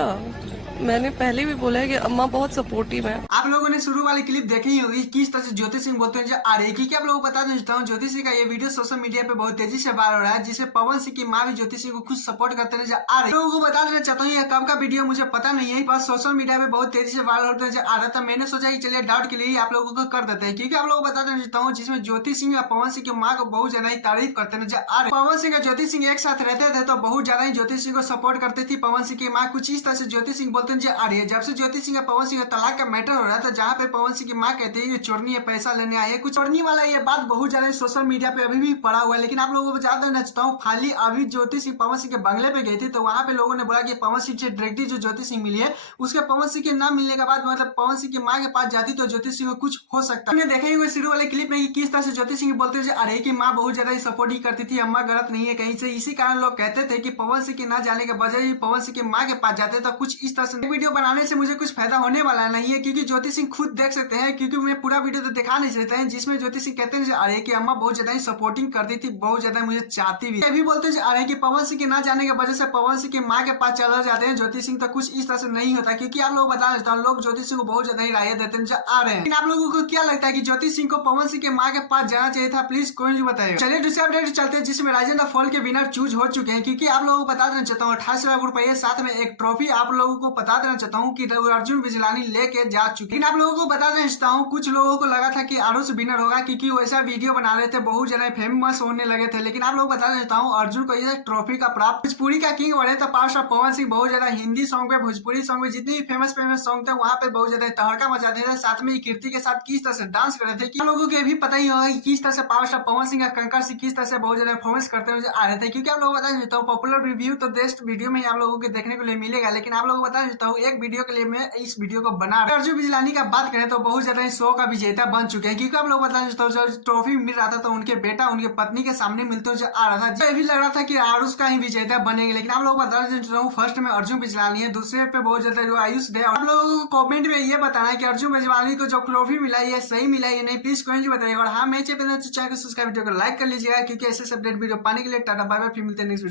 अच्छा, मैंने पहले भी बोला है कि अम्मा बहुत सपोर्टिव है। आप लोगों ने शुरू वाली क्लिप देखी ही होगी किस तरह से ज्योति सिंह बोलते हैं जो आ रही कि आप लोगों को बता देता हूँ ज्योति सिंह का ये वीडियो सोशल मीडिया पे बहुत तेजी से वायरल हो रहा है, जिसमें पवन सिंह की मां भी ज्योति सिंह को खुद सपोर्ट करते नजर आ रही है। लोगों को बता देना चाहता हूँ ये कब का वीडियो मुझे पता नहीं है, बस सोशल मीडिया पे बहुत तेजी से वायरल होते नजर आ रहा था। मैंने सोचा कि चलिए डाउट के लिए आप लोगों को कर देते हैं, क्योंकि आप लोगों को बता देना चाहता हूँ जिसमें ज्योति सिंह या पवन सिंह की मां को बहुत ज्यादा ही तारीफ करते नजर आ रहे। पवन सिंह और ज्योति सिंह एक साथ रहते थे तो बहुत ज्यादा ही ज्योति सिंह को सपोर्ट करती थी पवन सिंह की मां। कुछ इस तरह से ज्योति सिंह बोलते नजर आ रही है। जब से ज्योति सिंह और पवन सिंह का तलाक का मैटर हो रहा था, जहाँ पे पवन सिंह की मां कहते हैं ये चोरनी है, पैसा लेने आए, कुछ चोरनी वाला ये बात बहुत ज्यादा सोशल मीडिया पे अभी भी पड़ा हुआ है। लेकिन आप लोगों को बता देना चाहता हूँ खाली अभी ज्योति सिंह पवन सिंह के बंगले पे गए थे तो वहां पे लोगों ने बोला कि पवन सिंह से डायरेक्टली जो ज्योति सिंह मिली है उसके पवन सिंह के नाम मिलने के बाद मतलब पवन सिंह की मां के पास जाती तो ज्योति सिंह को कुछ हो सकता है। देखा ही हुआ शुरू वाले क्लिप में किस तरह से ज्योति सिंह बोलते थे अरे की मां बहुत ज्यादा सपोर्ट ही करती थी, अम्मा गलत नहीं है कहीं से। इसी कारण लोग कहते थे कि पवन सिंह के ना जाने के बजाय ही पवन सिंह की मां के पास जाते तो कुछ इस तरह से वीडियो बनाने से मुझे कुछ फायदा होने वाला नहीं है, क्योंकि ज्योति सिंह खुद देख सकते हैं, क्योंकि मैं पूरा वीडियो तो दिखा नहीं सकते हैं जिसमें ज्योति सिंह कहते हैं अरे कि अम्मा बहुत ज्यादा ही सपोर्टिंग करती थी, बहुत ज्यादा मुझे चाहती भी। अभी बोलते हैं अरे कि पवन सिंह के ना जाने की वजह से पवन सिंह की मां के पास चले जाते हैं ज्योति सिंह, तो कुछ इस तरह से नहीं होता, क्योंकि आप लोग बता देता हूँ लोग ज्योति सिंह को बहुत ज्यादा ही राय देते हैं आ रहे हैं। लेकिन आप लोगों को क्या लगता है कि ज्योति सिंह को पवन सिंह के मां के पास जाना चाहिए था? प्लीज कोई बताएगा। चलिए दूसरे अपडेट चलते हैं जिसमें राजेंद्र फॉल के विनर चूज हो चुके हैं, क्योंकि आप लोगों को बता देना चाहता हूँ 28 लाख रुपए साथ में एक ट्रॉफी आप लोगों को बता देना चाहता हूँ कि अर्जुन बिजलानी लेके जा चुके। लेकिन आप लोगों को बता देना चाहता हूँ कुछ लोगों को लगा था कि आरुष विनर होगा, क्योंकि वैसा वीडियो बना रहे थे बहुत ज्यादा फेमस होने लगे थे। लेकिन आप लोग बता देता हूँ अर्जुन को ये ट्रॉफी का प्राप्त। भोजपुरी का किंग बने तो पास पवन सिंह बहुत ज्यादा हिंदी सॉन्ग पे भोजपुरी सॉन्ग में जितने भी फेमस सॉन्ग थे वहाँ पे बहुत ज्यादा तहड़का मचाते थे, साथ में कीर्ति के साथ किस तरह से डांस कर रहे थे। आप लोगों को भी पता ही होगा कि किस तरह से पावर स्टार पवन सिंह का कंकर सिंह किस तरह से बहुत ज्यादा परफॉर्मेंस करते हुए आ रहे थे। क्योंकि आप लोग बता देता हूँ पॉपुलर रिव्यू तो बेस्ट वीडियो में आप लोगों को देखने को लिए मिलेगा, लेकिन आप लोगों को बता देता हूँ एक वीडियो के लिए मैं इस वीडियो को बना रहा। अर्जुन बिजलानी का बात करें तो बहुत ज्यादा शो का विजेता बन चुके हैं, क्योंकि आप लोग बता देता हूँ जब ट्रॉफी मिल रहा था तो उनके बेटा उनके पत्नी के सामने मिलते हुए आ रहा था। भी लग रहा था कि आरुष का ही विजेता बनेंगे, लेकिन आप लोग बता देता हूँ फर्स्ट में अर्जुन बिजलानी है, दूसरे पे बहुत ज्यादा जो आयुष दे। आप लोगों को कमेंट में ये बताना है कि अर्जुन बिजलानी को जो ट्रॉफी मिला है सही मिला है नहीं, प्लीज कमेंट में बताइएगा। और हाँ मैं चैनल को सब्सक्राइब वीडियो को लाइक कर लीजिएगा, क्योंकि ऐसे अपडेट वीडियो पाने के लिए टाटा बाय बाय, फिर मिलते हैं नेक्स्ट वीडियो।